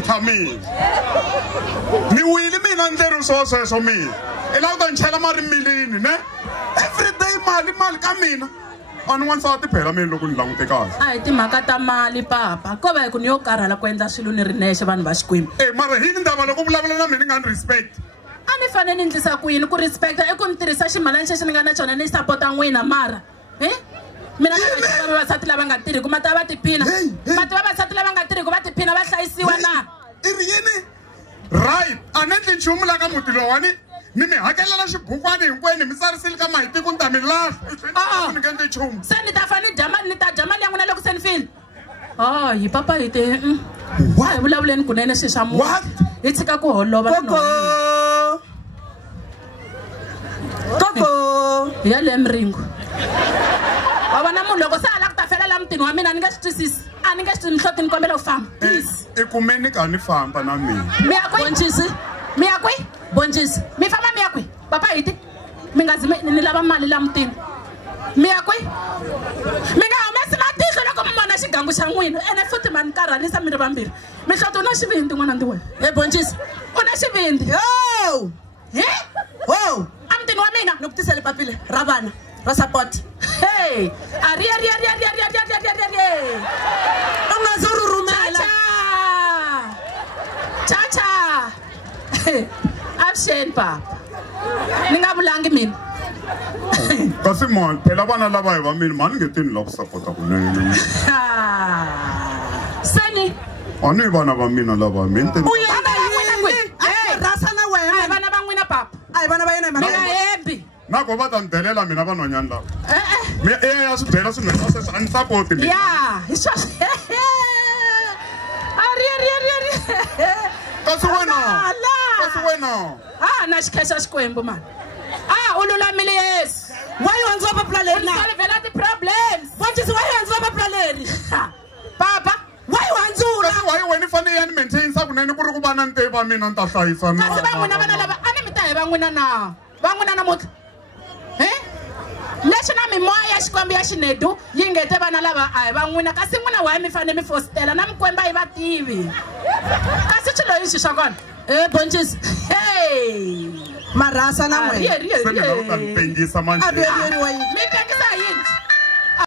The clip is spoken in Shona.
enter me. Mi wili mina ndero so me. Ela uta nchela mari milini ne. Every day mali ka mina. On one side phela mina loko ni langute kahle. Ai timhaka ta mali papa. Ko va ku ni yo karhala ku endla swilo ni ri nexe vanhu va Xikwembu. Mara hini ndaba loko vulavula na mina ngani respect. A ni fanele ni ndlisa ku yini ku respecta I ku ni tirhisa ximalani xexi ni nga na xona ni support n'wina mara. Mina na vavasati lava nga tirhi ku mata va tiphina. Mati vavasati lava nga tirhi ku va tiphina va hlayisiwa na. Yini? Right. Anendli nchumu la ka muti lowani. Ni mi hakelela xibukwana hinkwenu mi tsarisile ka mahiti ku nta mi lahla. Ni nge ndli nchumu. Se ni ta fane ni ta dya mali ya n'wina loko se ni file. Hi papa hi te. Hi vulavuleni kunene swilo swa munhu. What? Hi tshika ku holova na Koko. Ya le mringo. Wabona munhu loko se ala ku ta fela la mutini wa mina ni nge swi twisisi. A ni nge swi Mihloti ni kombela ku famba. Please. Kumeni ka ni famba na mina. Mi ya kwi? Boncisi. Mi ya kwi? Boncisi. Mi famba mi ya kwi? Papa hi ti. Mi nga zi ni lava mali la mutini. Mi ya kwi? Mi nga humesi matihlo loko mi vona xigangu xa n'wina. Ene futhi ma ni karhalisa mi ri vambirhi. Mihloti u na xivindi n'wana ndi wena. Boncisi. U na xivindi. Yo! Wow! Amutini wa mina. Ni ku tisele papila ra vana ra support. Hey! Ari. U nga zo rurumela. Chacha. Avuxeni papa. Ni nga vulangi mina. Kasi mani phela vana lava hi va mina mani nge tini la ku sapota kunene. Sani. A ni vana va mina lava mina. U endla yini? Rasa na wena. Ai vana va n'wina papa. Ai vana va yena hi Mina hembi. Nako va ta ni delela mina vanhwanyana lava. Ya swi byela swinene sweswo a ni sapoti mina. Ya, hi swona. Ari. Kasi wena. Na xikhexa Xikwembu man. U lulamile Yesu. Why you hands up plaleri na? Solvela the problems. Boncisi why you hands up plaleri? Papa, why you hands up? Kasi why wena fane yani maintain sa kunene ku ri ku vana nte va mina ni ta hlayisa na. Kasi va n'wina vana lava a ni mi ta hi va n'wina na. Va n'wina namuntlha. Leswi na mimoya ya Xikwembu ya xinedu yi ngete vana lava a hi va n'wina kasi n'wina why mi fane mi fositela na mikwembu a hi va tivi. Kasi swilo hi swi swa kona. Boncisi. Hey! Marasa na wena. Se ni la u ta ni pengisa manje. A beriwa yini? Mi pengisa yini?